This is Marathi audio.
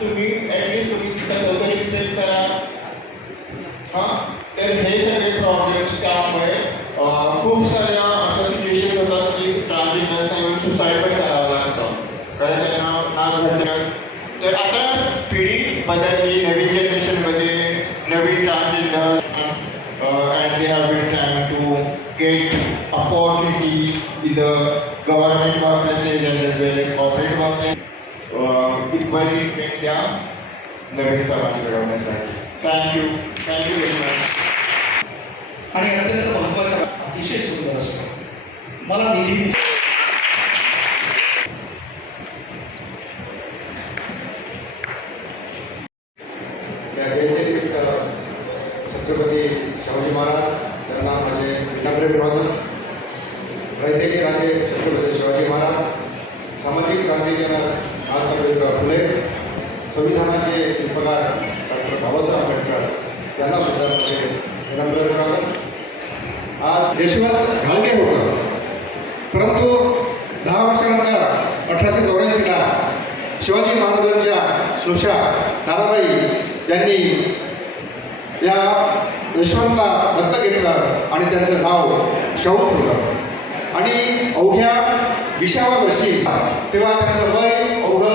तुम्ही ॲटलिस्ट तुम्ही तिथं लवकर एक्सप्लेन करा. हां? तर हे सगळे प्रॉब्लेम्स त्यामुळे खूप साऱ्या असं सिच्युएशन होतात की ट्रान्झिट नसल्यामुळे सुसाईड पण करावं लागतं. कारण त्यांना ना घरच्या तर आता पिढी बदलली नवीन जनरेशनमध्ये नवीन transgender and they have been trying to get opportunity इथं government workplaces as well corporate workplace equally द्या नवीन समाज घडवण्यासाठी थँक्यू थँक्यू व्हेरी मच आणि अत्यंत महत्त्वाचा अतिशय सुंदर असतो. मला निधी छत्रपती शिवाजी महाराज यांना माझे विनम्र अभिवादन. रयतेचे राजे छत्रपती शिवाजी महाराज सामाजिक क्रांतीचे महात्मा फुले संविधानाचे शिल्पकार डॉक्टर बाबासाहेब आंबेडकर त्यांना सुद्धा विनम्र अभिवादन आज यशवंत घालगे होतं परंतु दहा वर्षानंतर अठराशे चौऱ्याऐंशीला शिवाजी महाराजांच्या सुषा ताराबाई यांनी या यशवंतला दत्त घेतलं आणि त्यांचं नाव शाहू ठेवलं. आणि अवघ्या विषयावर बसली तेव्हा त्याचं वय अवघड